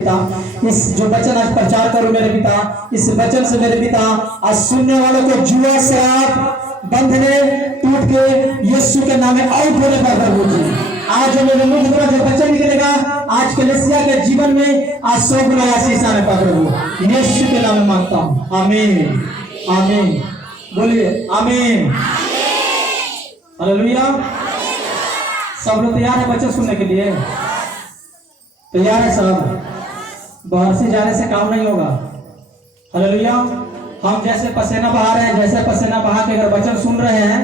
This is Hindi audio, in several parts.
पिता, इस जो वचन आज प्रचार करूं मेरे पिता, इस वचन से मेरे पिता आज सुनने वालों को जुआ शराब बंधने टूट के यीशु के नाम में आउट होने पर प्रभु जी आज जो मेरे मुख से जो वचन निकलेगा आज कलीसिया के जीवन में आज 100 गुना आशीष आने पर प्रभु यीशु के नाम में मांगता हूं। आमीन आमीन, बोलिए आमीन हालेलुया। सब लोग तैयार है वचन सुनने के लिए? तैयार है सब? बाहर से जाने से काम नहीं होगा। हालेलुया। हम जैसे पसीना बहा रहे हैं, जैसे पसीना बहा के अगर वचन सुन रहे हैं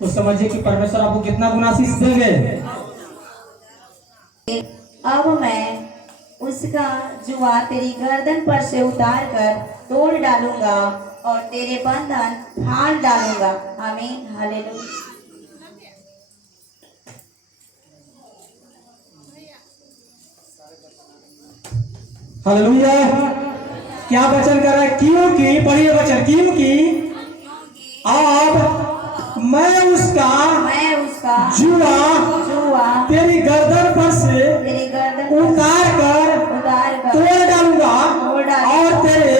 तो समझिए कि परमेश्वर आपको कितना गुना आशीष देंगे। अब मैं उसका जुआ तेरी गर्दन पर से उतार कर तोड़ डालूंगा और तेरे बंधन फाड़ डालूंगा। आमीन हालेलुया। हालेलुया। क्या वचन कर रहा है? क्योंकि पढ़िए वचन, क्योंकि अब मैं उसका जुआ तेरी गर्दन पर से उतार कर तोड़ डालूंगा और तेरे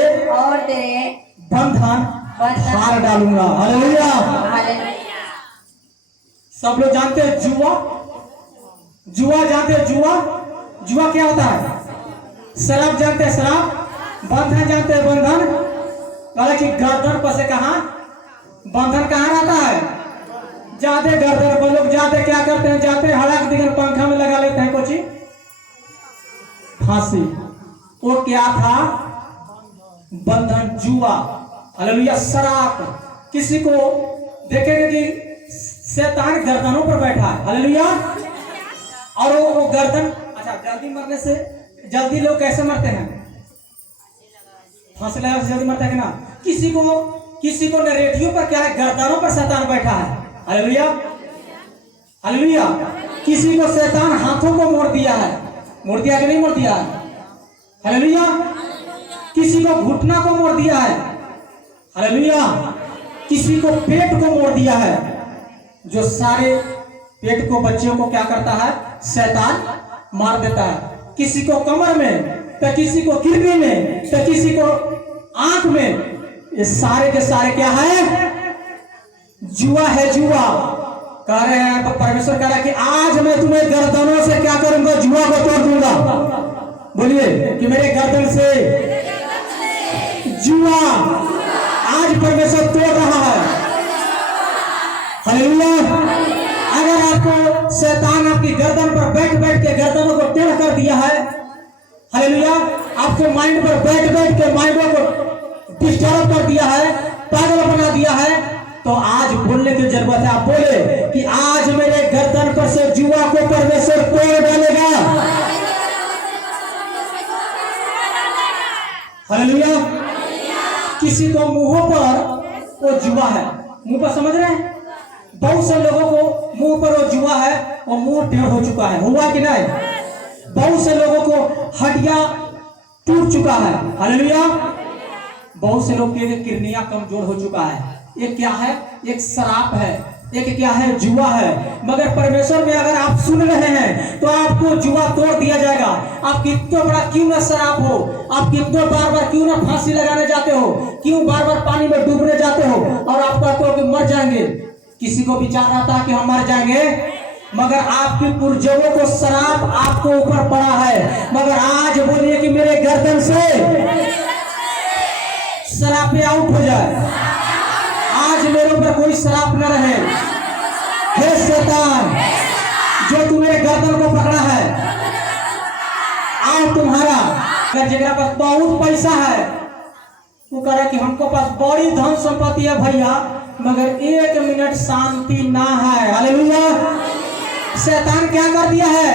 बंधन फाड़ डालूंगा। हालेलुया। सब लोग जानते हैं जुआ जानते हैं जुआ क्या होता है? शराब जानते हैं शराब, बंधन जानते हैं बंधन। कहा कि गर्दन पर से कहा बंधन कहाँ रहता है? जाते गर्दन पर लोग जाते क्या करते हैं? जाते हड़क दिगन पंखा में लगा लेते हैं कोची फांसी। वो क्या था? बंधन जुआ। हालेलुया। शराब। किसी को देखेंगे कि शैतान गर्दनों पर बैठा है। हालेलुया। और वो गर्दन, अच्छा जल्दी मरने से जल्दी लोग कैसे मरते हैं? फांसी लगा से जल्दी मरते हैं कि ना? किसी को रेडियो पर क्या है? गर्दनों पर शैतान बैठा है। Hallelujah hallelujah. किसी को शैतान हाथों को मोड़ दिया है। मोड़ दिया कि नहीं मोड़ दिया है? हालेलुया। किसी को घुटना को मोड़ दिया है। हालेलुया। किसी को पेट को मोड़ दिया है। जो सारे पेट को बच्चों को क्या करता है? शैतान मार देता है। किसी को कमर में, तो किसी को किडनी में, तो किसी को आंख में। ये सारे के सारे क्या है? जुआ है। जुआ कह रहे हैं, परमेश्वर कह रहा है कि आज मैं तुम्हें गर्दनों से क्या करूंगा? जुआ को तोड़ दूंगा। बोलिए कि मेरे गर्दन से जुआ आज परमेश्वर तोड़ रहा है। हालेलुया। अगर आपको शैतान आपकी गर्दन पर बैठ के गर्दनों को टेढ़ कर दिया है, हालेलुया, आपको माइंड पर बैठ के माइंडों को डिस्टर्ब कर दिया है, पागल बना दिया है, तो आज बोलने की जरूरत है। आप बोले कि आज मेरे गर्दन पर से जुआ को परमेश्वर तोड़ डालेगा। हालेलुया। किसी को मुंह पर वो जुआ है, मुंह पर समझ रहे हैं? बहुत से लोगों को मुंह पर वो जुआ है, वो मुंह टेढ़ हो चुका है। हुआ कि नहीं? बहुत से लोगों को हड्डियां टूट चुका है। हालेलुया। बहुत से लोग के किडनियां कमजोर हो चुका है। ये क्या है? एक शराब है, एक क्या है? जुआ है। मगर परमेश्वर में अगर आप सुन रहे हैं तो आपको जुआ तोड़ दिया जाएगा। आप कितना बड़ा क्यों ना शराब हो, आप कितना बार क्यों ना फांसी लगाने जाते हो, क्यों बार पानी में डूबने जाते हो और आप कहते हो कि मर जाएंगे। किसी को विचार आता है कि हम मर जाएंगे, मगर आपकी पुर्जों को शराब आपको ऊपर पड़ा है। मगर आज बोलिए कि मेरे गर्दन से शराब पे आउट हो जाए। आज मेरे ऊपर कोई शराब न रहे। हे शैतान, जो तुम्हें गर्दन को पकड़ा है, आज तुम्हारा अगर जगह पास बहुत पैसा है, वो कह रहा है कि हमको पास बड़ी धन संपत्ति है भैया, मगर 1 मिनट शांति ना है। हालेलुया। शैतान क्या कर दिया है?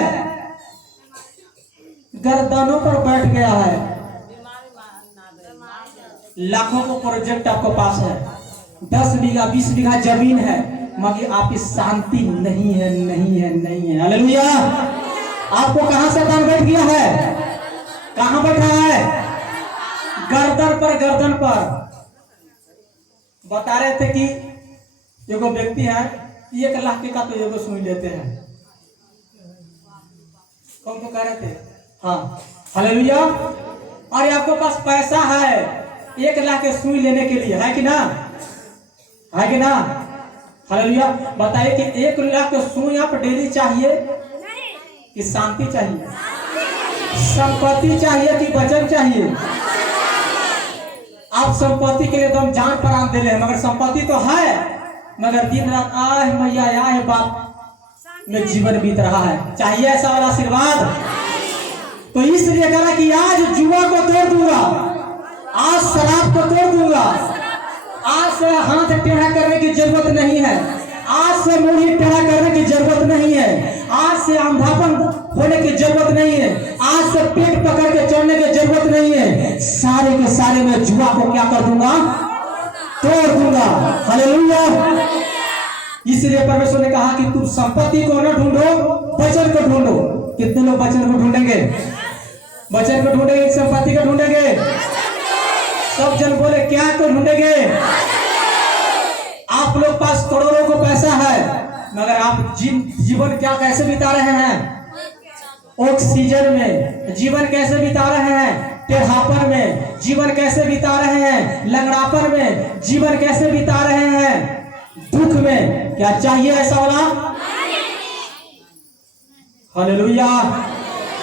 गर्दनों पर बैठ गया है। लाखों को प्रोजेक्ट आपको पास है, 10 बीघा 20 बीघा जमीन है, मगर आपकी शांति नहीं है, नहीं है, नहीं है। हालेलुया। आपको कहां शैतान बैठ गया है? कहां बैठा है? गर्दन पर। बता रहे थे कि एगो व्यक्ति है, 1 लाख का तो एगो सुन लेते हैं। कौन को कह रहे थे? हाँ, हालेलुया। और आपके पास पैसा है 1 लाख के सुई लेने के लिए, है कि ना? है कि ना? हालेलुया। बताइए कि 1 लाख के सुई आप डेली चाहिए कि शांति चाहिए? संपत्ति चाहिए कि वचन चाहिए? आप संपत्ति के लिए एकदम जान प्राण दे रहे हैं, मगर संपत्ति तो है, मगर दिन रात आह मैया आह बाप में जीवन बीत रहा है। चाहिए ऐसा वाला आशीर्वाद? तो इसलिए कहा कि आज जुआ को तोड़ दूंगा, आज शराब को तोड़ दूंगा, आज से हाथ टेढ़ा करने की जरूरत नहीं है, आज से मुड़ी टेढ़ा करने की जरूरत नहीं है, आज से अंधापन होने की जरूरत नहीं है, आज से पेट पकड़ के चढ़ने की जरूरत नहीं है। सारे के सारे मैं जुआ को क्या कर दूंगा? तोड़ दूंगा। हालेलुया। इसलिए परमेश्वर ने कहा कि तुम संपत्ति को न ढूंढो, वचन को ढूंढो। कितने लोग वचन को ढूंढेंगे? वचन को ढूंढेंगे, संपत्ति को ढूंढेंगे? सब जन बोले क्या को ढूंढेंगे? आप लोग पास करोड़ों को पैसा है, मगर आप जीवन क्या कैसे बिता रहे हैं? ऑक्सीजन में जीवन कैसे बिता रहे हैं? टेढ़ापन में जीवन कैसे बिता रहे हैं? लंगड़ापन में जीवन कैसे बिता रहे हैं? दुख में क्या चाहिए ऐसा वाला? हालेलुया।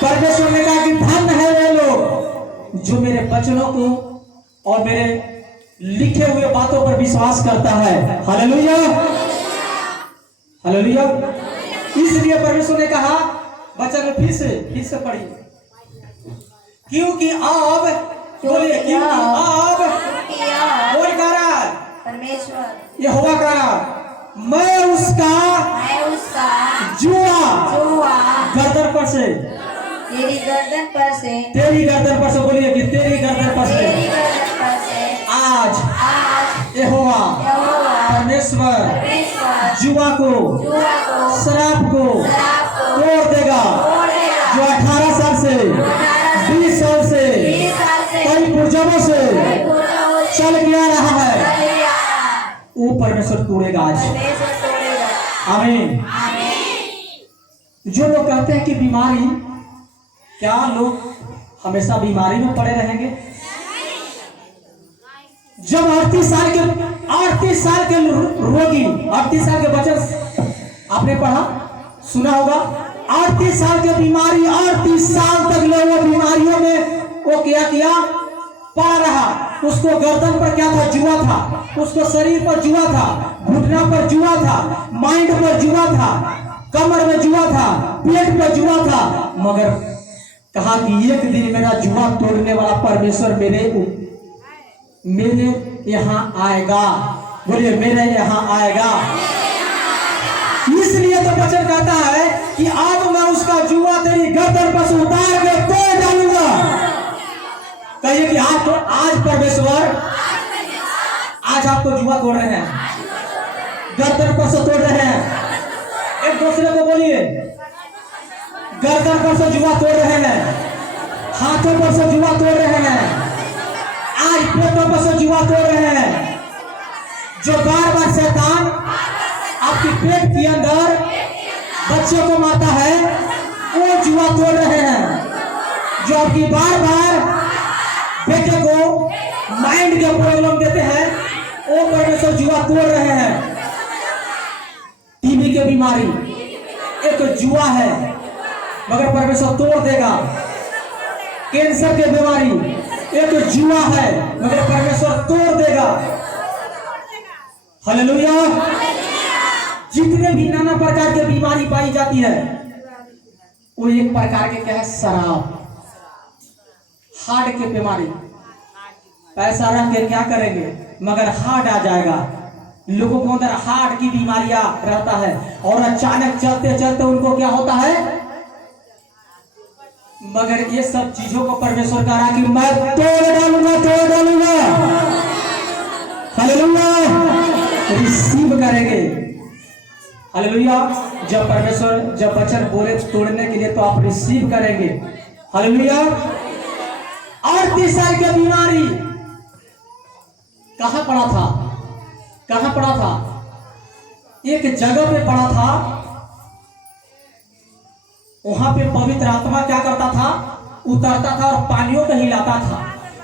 परमेश्वर ने कहा कि धन्य है वे लोग जो मेरे वचनों को और मेरे लिखे हुए बातों पर विश्वास करता है। हालेलुया। हालेलुया। इसलिए परमेश्वर ने कहा, वचन में फिर से पढ़िए, क्योंकि अब बोलिए, क्योंकि अब कौन कह रहा है? परमेश्वर यहोवा कह रहा, मैं उसका जुआ गर्दन पर से, तेरी गर्दन पर से, तेरी गर्दन पर से, बोलिए कि तेरी गर्दन पर से आज यहोवा परमेश्वर जुआ को, शराब को तोड़ देगा। जो 18 साल से 20 साल से कई पुरजों से चल गया रहा है, वो परमेश्वर तोड़ेगा आज। आमीन। जो लोग कहते हैं कि बीमारी, क्या लोग हमेशा बीमारी में पड़े रहेंगे? जब 38 साल के रोगी, 38 साल के बच्चे आपने पढ़ा सुना होगा, 38 साल की बीमारी, 38 साल तक लोग वो बीमारियों में वो क्या किया? पड़ा रहा। उसको गर्दन पर क्या था? जुआ था। उसको शरीर पर जुआ था, घुटना पर जुआ था, माइंड पर जुआ था, कमर में जुआ था, पेट पर जुआ था। मगर कहा कि एक दिन मेरा जुआ तोड़ने वाला परमेश्वर मेरे यहाँ आएगा। बोलिए मेरे यहाँ आएगा। इसलिए तो वचन कहता है कि अब मैं उसका जुआ तेरी गर्दन पर से उतार के तोड़ डालूंगा। कहिए कि आज परमेश्वर आज आपको जुआ तोड़ रहे हैं, गर्दन पर से तोड़ रहे हैं। एक दूसरे को बोलिए, गर्दन पर से जुआ तोड़ रहे हैं, हाथों पर से जुआ तोड़ रहे हैं, आज पेटों पर से जुआ तोड़ रहे हैं। जो बार बार शैतान आपकी पेट के अंदर बच्चों को मारता है, वो जुआ तोड़ रहे हैं। जो आपकी बार बार बेटे को माइंड के प्रॉब्लम देते हैं, वो परमेश्वर जुआ तोड़ रहे हैं। टीबी की बीमारी एक जुआ है, मगर परमेश्वर तोड़ देगा। कैंसर की बीमारी एक जुआ है, मगर परमेश्वर तोड़ देगा। हालेलुया। जितने भी नाना प्रकार की बीमारी पाई जाती है, वो एक प्रकार के क्या है? शराब। हार्ट की बीमारी, पैसा रख के क्या करेंगे, मगर हार्ट आ जाएगा। लोगों को अंदर हार्ट की बीमारियां रहता है, और अचानक चलते चलते उनको क्या होता है? मगर ये सब चीजों को परमेश्वर कह रहा कि मैं तोड़ डालूंगा, तोड़ डालूंगा। हालेलुया। रिसीव करेंगे। हालेलुया। जब परमेश्वर जब वचन बोले तोड़ने के लिए, तो आप रिसीव करेंगे। हालेलुया। 38 साल की बीमारी कहां पड़ा था? कहां पड़ा था? एक जगह पे पड़ा था। वहां पे पवित्र आत्मा क्या करता था? उतरता था और पानियों को हिलाता था,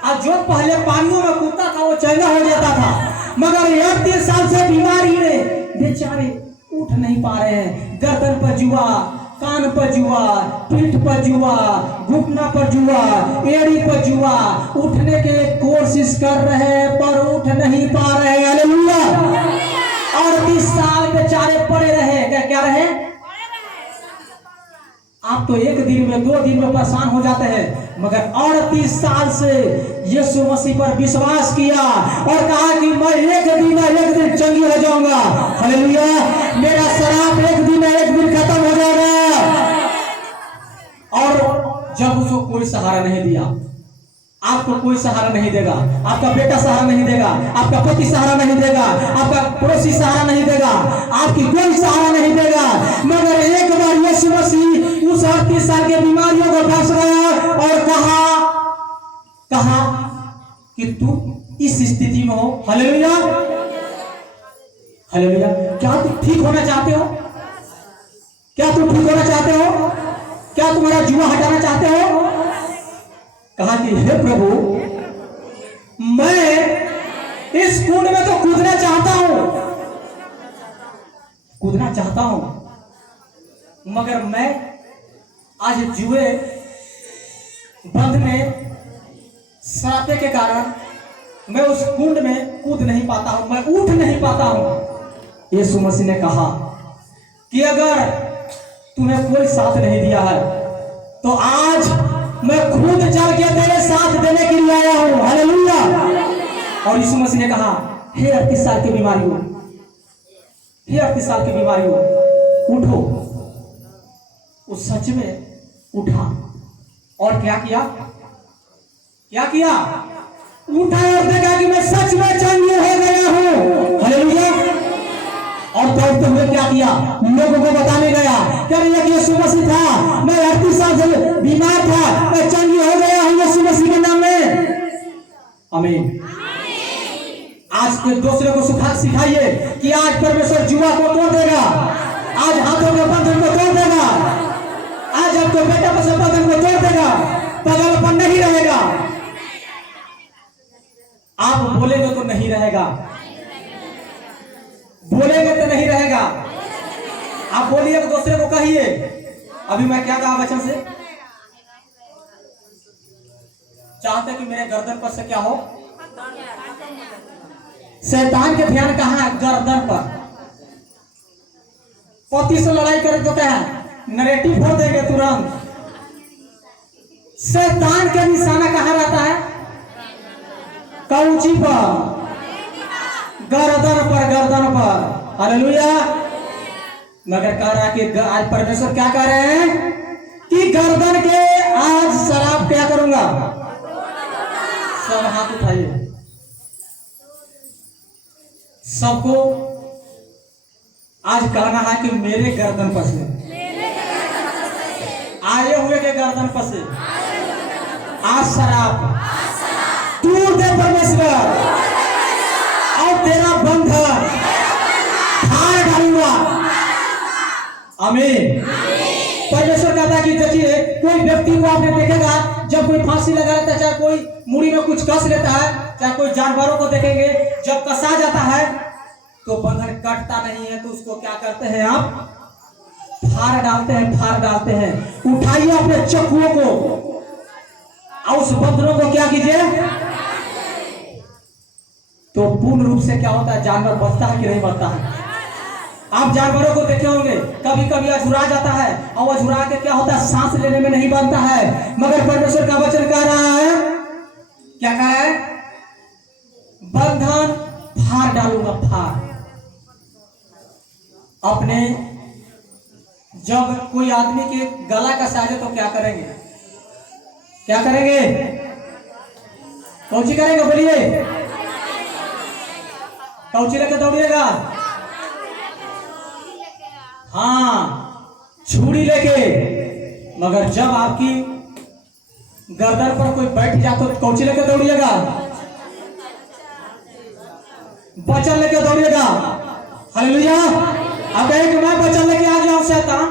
और जो पहले पानियों में कूदता था वो चंगा हो जाता था। मगर 38 साल से बीमारी ने बेचारे उठ नहीं पा रहे हैं। गर्दन पर जुआ, कान पर जुआ, पीठ पर जुआ, घुटना पर जुआ, एड़ी पर जुआ, उठने के कोशिश कर रहे हैं पर उठ नहीं पा रहे। हालेलुया। और 30 साल बेचारे पड़े रहे। क्या रहे? आप तो एक दिन में 2 दिन में परेशान हो जाते हैं, मगर 38 साल से यीशु मसीह पर विश्वास किया और कहा कि मैं एक दिन चंगी हो जाऊंगा। हालेलुया। मेरा शराब एक दिन खत्म हो जाएगा। और जब उसको कोई सहारा नहीं दिया, आपको कोई सहारा नहीं देगा, आपका बेटा सहारा नहीं देगा, आपका पति सहारा नहीं देगा, आपका पड़ोसी सहारा नहीं देगा, आपकी कोई सहारा नहीं देगा, मगर एक बार यीशु मसीह उस 38 साल की बीमारियों को बख्श गया और कहा कि तू इस स्थिति में हो। हालेलुया। हालेलुया। क्या तुम ठीक होना चाहते हो? क्या तुम ठीक होना चाहते हो? क्या तुम्हारा जुआ हटाना चाहते हो? कहा कि हे प्रभु, मैं इस कुंड में तो कूदना चाहता हूं, मगर मैं आज जुए बंद में श्रापे के कारण मैं उस कुंड में कूद नहीं पाता हूं, मैं उठ नहीं पाता हूं। यीशु मसीह ने कहा कि अगर तुम्हें कोई साथ नहीं दिया है तो आज मैं खुद चल के तेरे साथ देने के लिए आया हूं। हालेलुया। और यीशु मसीह ने कहा, हे 38 साल की बीमारी हो, हे 38 साल की बीमारी हो, उठो। वो सच में उठा और क्या किया? उठा और देखा कि मैं सच में चंगी हो गया हूं। हालेलुया। और दौड़ते हुए क्या किया? लोगों को बताने गया कि यीशु मसीह था, मैं 38 साल से बीमार था, मैं चंगी हो गया हूं यीशु मसीह के नाम में। आमीन। आज के दूसरे को सिखाइए कि आज परमेश्वर जुआ को तोड़ देगा, आज हाथों के बंधन को तोड़ देगा, आज आपको बेटा से बंधन को तोड़ देगा, पागलपन नहीं रहेगा। आप बोलेंगे तो नहीं रहेगा, बोलेंगे तो नहीं रहेगा। आप बोलिए तो दूसरे को कहिए। अभी मैं क्या कहा वचन से? चाहते कि मेरे गर्दन पर से क्या हो? शैतान के ध्यान कहाँ है? गर्दन पर। पति से लड़ाई करे तो क्या है? नरेटिव फोड़ देंगे तुरंत। शैतान का निशाना कहाँ रहता है? कौची पर, गर्दन पर। हालेलुया। मगर कह रहा कि आज परमेश्वर क्या कह रहे हैं कि गर्दन के आज शराब क्या करूंगा? सब हाथ उठाइए। सबको आज कहना है कि मेरे गर्दन पर से, आए हुए के गर्दन पर से आज शराब दूर दे परमेश्वर, और तेरा बंधन फाड़ डालूंगा। आमीन। परमेश्वर कहता कि देखिए, कोई व्यक्ति को आपने देखेगा जब कोई फांसी लगा लेता है, चाहे कोई मुड़ी में कुछ कस लेता है, चाहे कोई जानवरों को देखेंगे जब कसा जाता है तो बंधन कटता नहीं है, तो उसको क्या करते हैं आप? फाड़ डालते हैं। उठाइए अपने चक्कुओं को और उस बंधनों को क्या कीजिए? तो पूर्ण रूप से क्या होता है? जानवर बचता है कि नहीं बचता है? आप जानवरों को देखे होंगे, कभी कभी अझुरा जाता है और अझुरा के क्या होता है? सांस लेने में नहीं बनता है। मगर परमेश्वर का वचन कह रहा है, क्या कह रहा है? बंधन फाड़ डालूंगा, फाड़। अपने जब कोई आदमी के गला कसाए तो क्या करेंगे? क्या करेंगे? कौची करेंगे? बोलिए। कौची लेके दौड़िएगा? हाँ, छुरी लेके। मगर जब आपकी गर्दन पर कोई बैठ जाए तो कौची लेके दौड़िएगा? बचन लेके दौड़िएगा। हालेलुया। अब एक मैं बचन लेके आ जाऊं शैतान,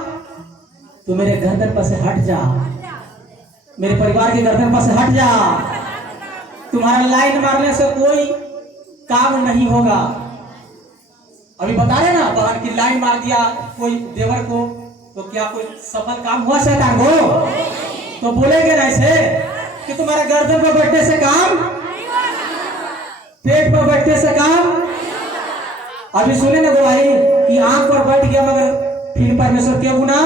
तो मेरे गर्दन पर से हट जा। मेरे परिवार के गर्दन पर से हट जा। तुम्हारा लाइन मारने से कोई काम नहीं होगा। अभी बता रहे ना बहन की लाइन मार दिया कोई देवर को, तो क्या कोई सफल काम हुआ शैतान को? तो बोलेंगे ना ऐसे कि तुम्हारा गर्दन पर बैठने से काम, पेट पर बैठने से काम। अभी सुने ना गवाही कि आंख पर बैठ गया मगर फिर परमेश्वर क्या गुना,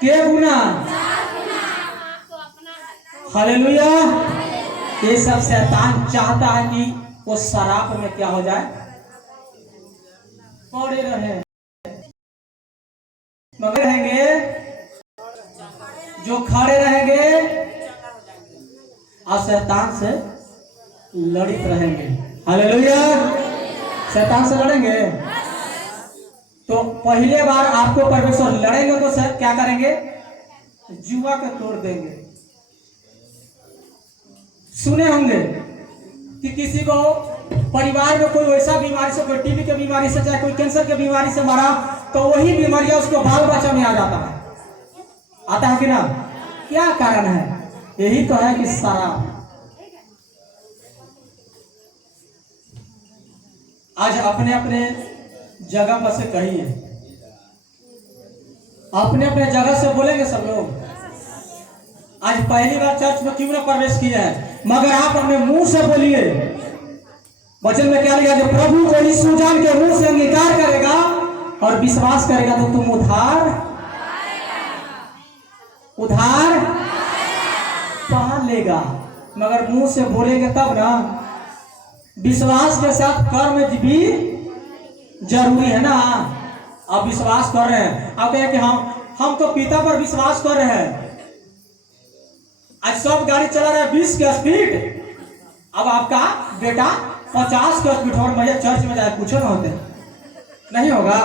क्या गुना। हालेलुया। ये सब शैतान चाहता है कि वो शराब में क्या हो जाए, पड़े रहे, मगर रहेंगे जो खड़े रहेंगे और शैतान से लड़ित रहेंगे। हालेलुया। शैतान से लड़ेंगे तो पहले बार आपको परमेश्वर लड़ेंगे तो सर क्या करेंगे, जुआ को तोड़ देंगे। सुने होंगे कि किसी को परिवार में कोई वैसा बीमारी से, कोई टीबी की बीमारी से, चाहे कोई कैंसर की बीमारी से मरा, तो वही बीमारियां उसको बाल बच्चा में आ जाता है। आता है कि ना? क्या कारण है? यही तो है कि शराब। आज अपने अपने जगह पर से कहिए, अपने अपने जगह से बोलेंगे सब लोग। आज पहली बार चर्च में क्यों ना प्रवेश किया है, मगर आप अपने मुंह से बोलिए। वचन में क्या लिखा है? प्रभु को यीशु जान के मुंह से अंगीकार करेगा और विश्वास करेगा तो तुम उद्धार पा लेगा। मगर मुंह से बोलेंगे तब ना। विश्वास के साथ कर्म भी जरूरी है ना। आप विश्वास कर रहे हैं, आप कहें कि हम तो पिता पर विश्वास कर रहे हैं। आज सब गाड़ी चला रहा है 20 की स्पीड, अब आपका बेटा 50 की स्पीड और भैया चर्च में जाए कुछ ना होते नहीं होगा।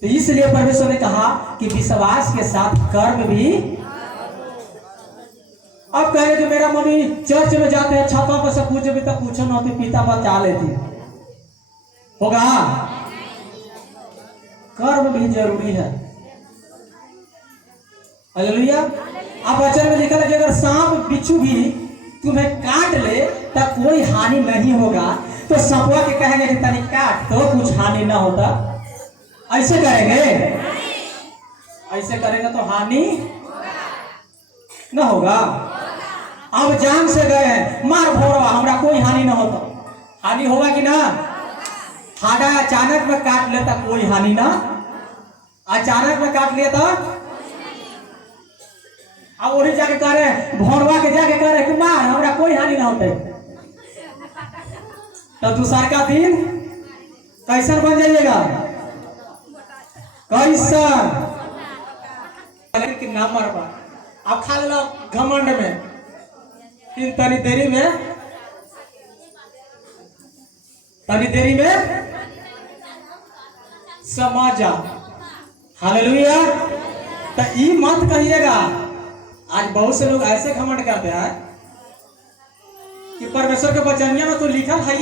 तो इसलिए परमेश्वर ने कहा कि विश्वास के साथ कर्म भी। अब कहे कि मेरा मम्मी चर्च में जाते हैं, छतों पर से पूछे भी तक पूछो ना होती, पिता बचा लेती होगा। कर्म भी जरूरी है। हालेलुया। अब वचन में लिखा है कि अगर सांप बिच्छू भी तुम्हें काट ले तब कोई हानि नहीं होगा, तो सांपवा के कहेंगे कि तनी काट तो कुछ हानि ना होता। ऐसे करेंगे, ऐसे करेंगे तो हानि ना होगा। अब जान से गए हैं, मार भोरवा हमरा कोई हानि ना होता। हानि होगा कि ना? हाड़ा अचानक में काट लेता कोई हानि ना, अचानक में काट लिया था। अब वही जाके कह रहे भोरवा के जाके कह रहे कि मार हमरा कोई हानि ना होते, तो दूसर का दिन कैसन बन जाइएगा? कैसन कि ना मरवा। अब खा लो घमंड में, इन तनी देरी में समझा। हालेलुया। तो ये मत कहिएगा। आज बहुत से लोग ऐसे घमंड करते हैं कि परमेश्वर के वचनिया में तो लिखा है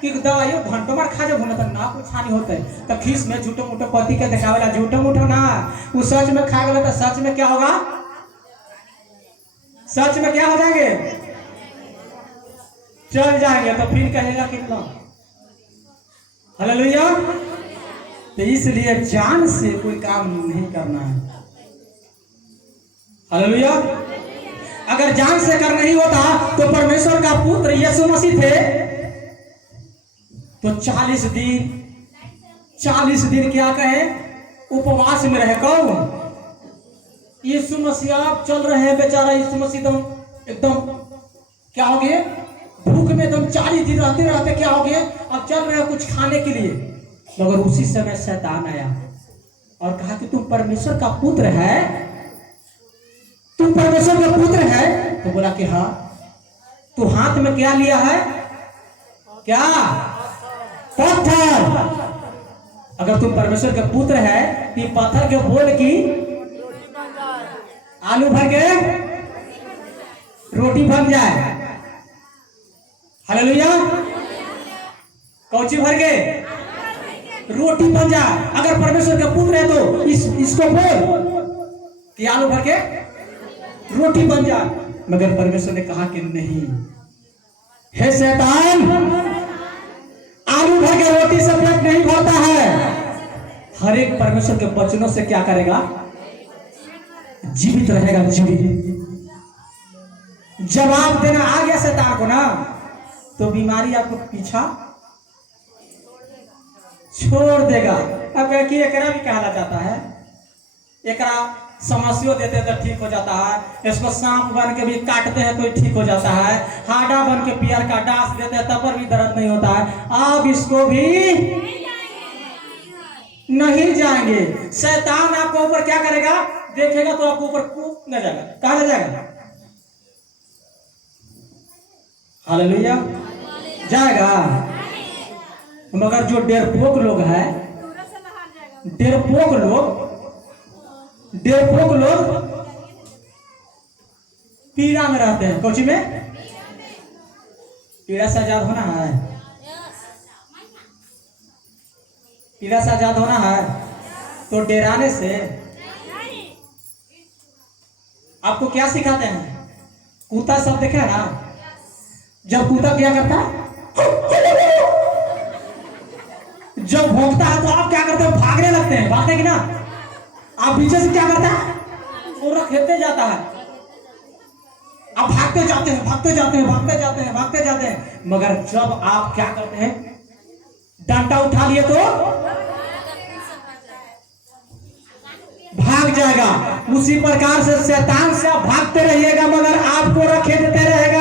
कि दवाई घंटों मार खा जब तो ना कुछ हानि होता है, तो खीस में झूठो मूठो पति के दिखावेला, झूठो मूठो ना वो सच में खा गया तो सच में क्या होगा? सच में क्या हो जाएंगे? चल जाएंगे। तो फिर कहेगा कितना। हालेलुया। तो इसलिए जान से कोई काम नहीं करना है। हालेलुया। अगर जान से कर नहीं होता तो परमेश्वर का पुत्र यीशु मसीह थे तो 40 दिन क्या कहे उपवास में रहे। कौन? यीशु मसीह। आप चल रहे हैं बेचारा यीशु मसीह एकदम क्या हो गए? भूख में एकदम 40 दिन रहते रहते क्या हो गए? अब चल रहे हैं कुछ खाने के लिए। मगर उसी समय शैतान आया और कहा कि तुम परमेश्वर का पुत्र है, तुम परमेश्वर का पुत्र है। तो बोला कि हाँ। तो हाथ में क्या लिया है? क्या? पत्थर। अगर तुम परमेश्वर के पुत्र है तो पत्थर के बोल की आलू भर के रोटी बन जाए। हालेलुया। कौची भर के रोटी बन जाए। अगर परमेश्वर का पुत्र है तो इसको बोल कि आलू भर के रोटी बन जाए, मगर परमेश्वर ने कहा कि नहीं, हे शैतान, आलू भर के रोटी से पेट नहीं भरता है। हर एक परमेश्वर के वचनों से क्या करेगा? जीवित रहेगा, जीवित। जवाब देना आ गया शैतान को ना, तो बीमारी आपको पीछा छोड़ देगा। अब कि एकरा भी कहला जाता है, एकरा समस्या देते तो ठीक हो जाता है, इसको सांप बन के भी काटते हैं तो ठीक हो जाता है, हाडा बन के पियर का डांस देते हैं तब पर भी दर्द नहीं होता है। अब इसको भी नहीं जाएंगे। शैतान आपको ऊपर क्या करेगा? देखेगा तो आपको ऊपर कूद न जाएगा। कहाँ ले जाएगा? हालेलुया, जाएगा। मगर जो डेरपोक लोग हैं, डेरपोक लोग पीड़ा में रहते हैं। कोची में पीड़ा से आजाद होना है, पीड़ा से आजाद होना है तो डेराने से आपको क्या सिखाते हैं? कूता सब देखे है ना, जब कूता क्या करता है, जब भौंकता है तो आप क्या करते हो? भागने लगते हैं, भागते कि ना? आप पीछे से क्या करता है? वो खेलते जाता है, आप भागते जाते हैं, भागते जाते हैं, भागते जाते हैं, भागते जाते हैं। मगर जब आप क्या करते हैं? डंडा उठा लिए तो भाग जाएगा। उसी प्रकार से शैतान से आप भागते रहिएगा, मगर आपको रखेते रहेगा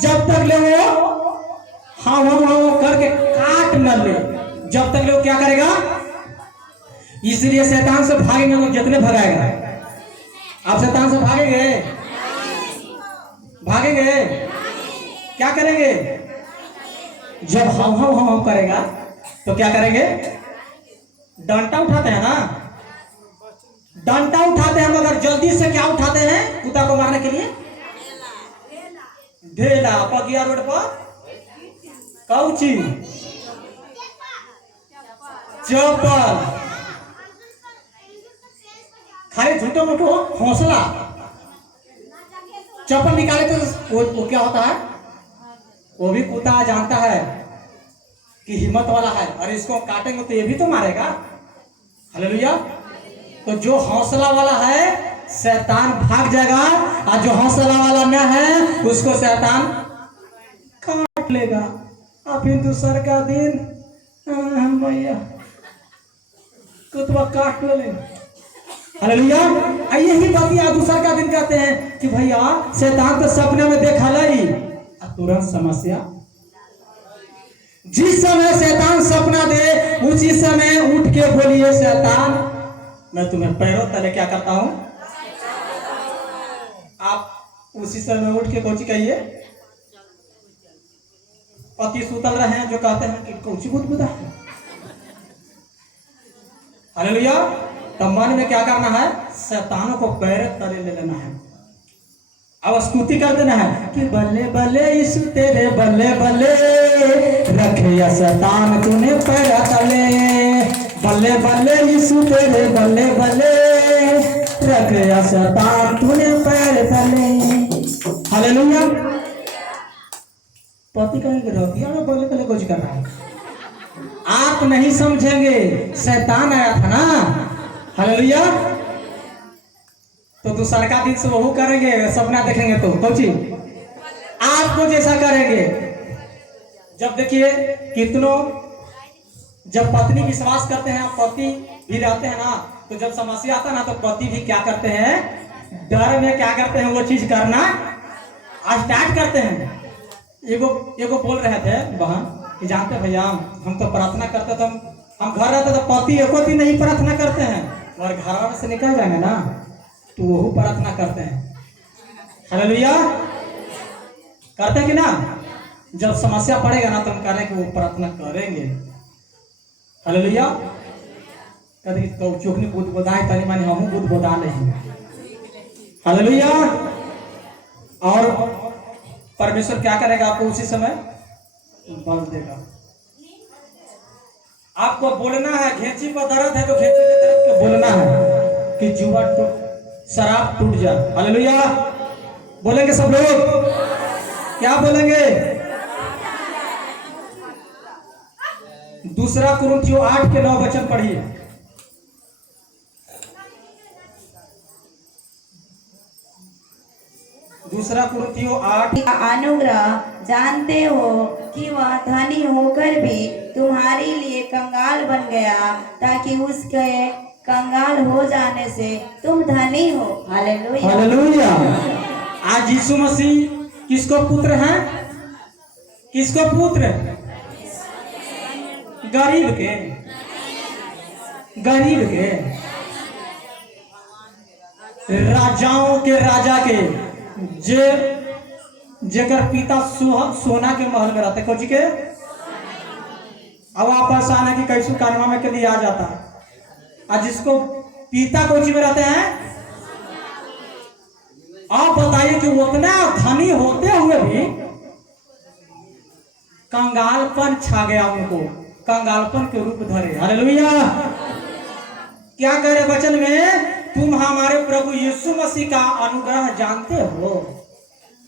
जब तक ले वो हाँ करके काट न ले, जब तक ले वो क्या करेगा? इसलिए शैतान से भागेंगे तो जितने भगाएगा। आप शैतान से भागेंगे क्या करेंगे? जब हम करेगा तो क्या करेंगे? डंडा उठाते हैं ना, डंडा उठाते हैं, मगर जल्दी से क्या उठाते हैं? कुत्ता को मारने के लिए ढेला। पगिया रोड पर कौची, चप्पल, खाली झूठो मूठो हौसला। चप्पल निकाले तो वो क्या होता है? वो भी कुत्ता जानता है कि हिम्मत वाला है, और इसको काटेंगे तो ये भी तो मारेगा। हालेलुया। तो जो हौसला वाला है शैतान भाग जाएगा, और जो हौसला वाला न है उसको शैतान काट लेगा। अब दूसर का दिन भैया कुतवा काट ले। हालेलुया। यही बात आप दूसर का दिन कहते हैं कि भैया शैतान तो सपने में देखा लाई, तुरंत समस्या। जिस समय शैतान सपना दे उसी समय उठ के बोलिए, शैतान मैं तुम्हें पैरों तले क्या करता हूं। आप उसी समय उठ के कोची कहिए। पति सुतल रहे हैं जो कहते हैं कि कोची बुदबुदा। हालेलुया। तब मन में क्या करना है? शैतानों को पैर तले ले लेना है, अब स्तुति कर देना है कि बल्ले बल्ले यीशु तेरे बल्ले बल्ले, रखे या शैतान तूने पैर तले। बल्ले बल्ले यीशु तेरे बल्ले बल्ले, रखे या शैतान तूने पैर तले। हालेलुया। पति कहेंगे रतिया में बल्ले बल्ले कुछ कर रहा है, आप नहीं समझेंगे, शैतान आया था ना। हालेलुया। तो दूसरा का दिन से वह करेंगे, सपना देखेंगे तो कोची आपको जैसा करेंगे। जब देखिए कितनों, जब पत्नी विश्वास करते हैं, पति भी रहते हैं ना, तो जब समस्या आता है ना तो पति भी क्या करते हैं? डर में क्या करते हैं? वो चीज करना स्टार्ट करते हैं। एगो बोल रहे थे बहन कि जानते भैया हम तो प्रार्थना करते, तो हम घर रहते तो पति एको दिन नहीं प्रार्थना करते हैं, और घर से निकल जाएंगे ना तो वो प्रार्थना करते हैं। हालेलुया। करते कि ना? जब समस्या पड़ेगा ना तो हम कह रहे हैं कि वो प्रार्थना करेंगे। हालेलुया। कहते कि चोखनी बुद्ध बोधाए तनी मानी हम बुद्ध बोधा नहीं। हालेलुया। और परमेश्वर क्या करेगा? आपको उसी समय बल देगा। आपको बोलना है, घेंची पर दर्द है तो घेंची के दर्द को बोलना है। कि जुआ शराब टूट जाए। हालेलुया बोलेंगे सब लोग, क्या बोलेंगे? दूसरा कुरिन्थियों 8 के 9 वचन पढ़िए। दूसरा कुरिन्थियों 8 का अनुग्रह जानते हो कि वह धनी होकर भी तुम्हारे लिए कंगाल बन गया, ताकि उसके कंगाल हो जाने से तुम धनी हो। हालेलुया। हालेलुया। आज यीशु मसीह किसको पुत्र हैं? किसको पुत्र? गरीब के, गरीब के, राजाओं के राजा के, जे जेकर पिता सोना के महल में रहते। कोची के? अब आप आसान है कि कैसु कानमा में के लिए आ जाता। आज जिसको पिता कोची में रहते हैं, आप बताइए कि उतना धनी होते हुए भी कंगालपन छा गया उनको, कंगालपन के रूप धरे। हालेलुया। क्या कह रहे वचन में? तुम हमारे प्रभु यीशु मसीह का अनुग्रह जानते हो।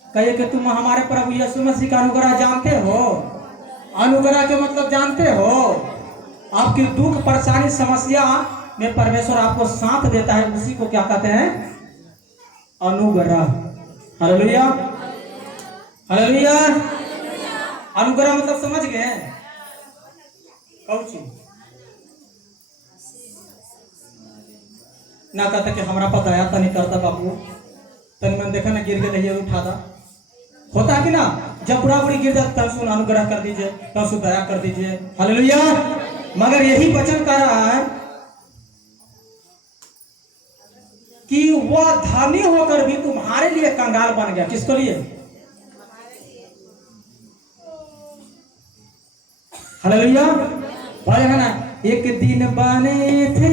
कहिए कि तुम हमारे प्रभु यीशु मसीह का अनुग्रह जानते हो। अनुग्रह के मतलब जानते हो? आपकी दुख परेशानी समस्या में परमेश्वर आपको साथ देता है, उसी को क्या कहते हैं? अनुग्रह। हालेलुया। हालेलुया। अनुग्रह मतलब समझ गए? कौची ना कहता कि हमारा पता आया था नहीं करता बाबू, तन मन देखा ना गिर गए नहीं उठा था। होता है कि ना? जब बुढ़ा बुढ़ी गिर जाता तब सुन अनुग्रह कर दीजिए, तब सुन दया कर दीजिए। हालेलुया। मगर यही वचन कह रहा है कि वह धनी होकर भी तुम्हारे लिए कंगाल बन गया। किसके लिए? हालेलुया। भाई है ना, एक दिन बने थे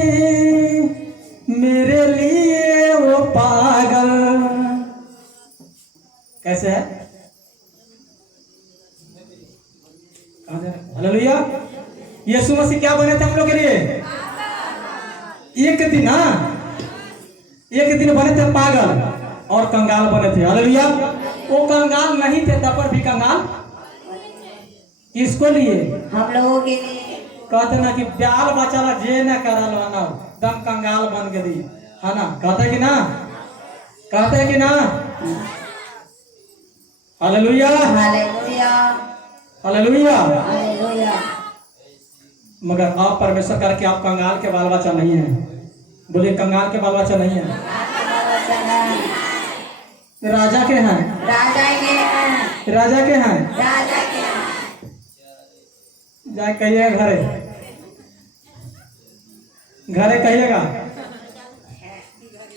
मेरे लिए वो पागल। कैसे है? हालेलुया। यीशु मसीह क्या बने थे हम लोग के लिए? एक दिन, एक दिन बने थे पागल और कंगाल बने थे। हालेलुया। वो कंगाल नहीं थे तब पर भी कंगाल किसको लिए? हम लोगों के लिए। कहते ना कि प्यार बचाला जे न करल ना दम कंगाल बन के दी, है ना? कहते कि ना? कहते कि ना? हालेलुया। हालेलुया। हालेलुया। हालेलुया। मगर आप परमेश्वर करके आप कंगाल के बाल बच्चा नहीं है। बोलिए कंगाल के बाल बच्चा नहीं है, राजा के हैं। राजा के हैं। राजा के हैं। राजा के हैं। जाए कहिएगा घरे, घरे कहिएगा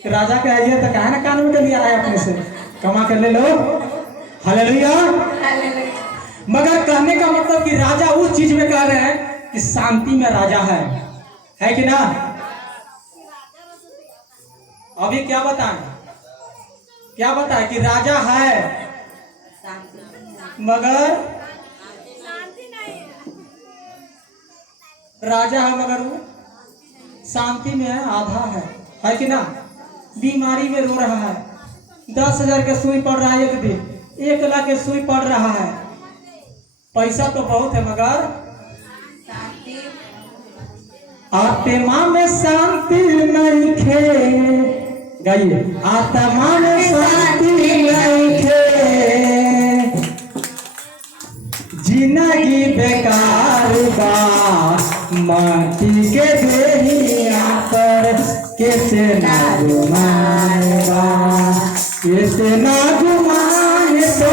राजा के आइए तो कहा ना कानून के लिए आया अपने से कमा कर ले लो। हालेलुया। मगर कहने का मतलब कि राजा उस चीज में कह रहे हैं कि शांति में राजा है कि ना? अभी क्या बताएं, क्या बताएं कि राजा है मगर राजा है मगर वो शांति में है, आधा है कि ना? बीमारी में रो रहा है, 10,000 के सुई पड़ रहा है एक दिन, 1 लाख के सुई पड़ रहा है। पैसा तो बहुत है मगर आत्मा में शांति नहीं खे। गाइए, आत्मा में शांति नहीं खे, जिंदगी बेकार बा माटी के देहिया पर कैसे ना घुमाएगा, कैसे ना घुमाए तो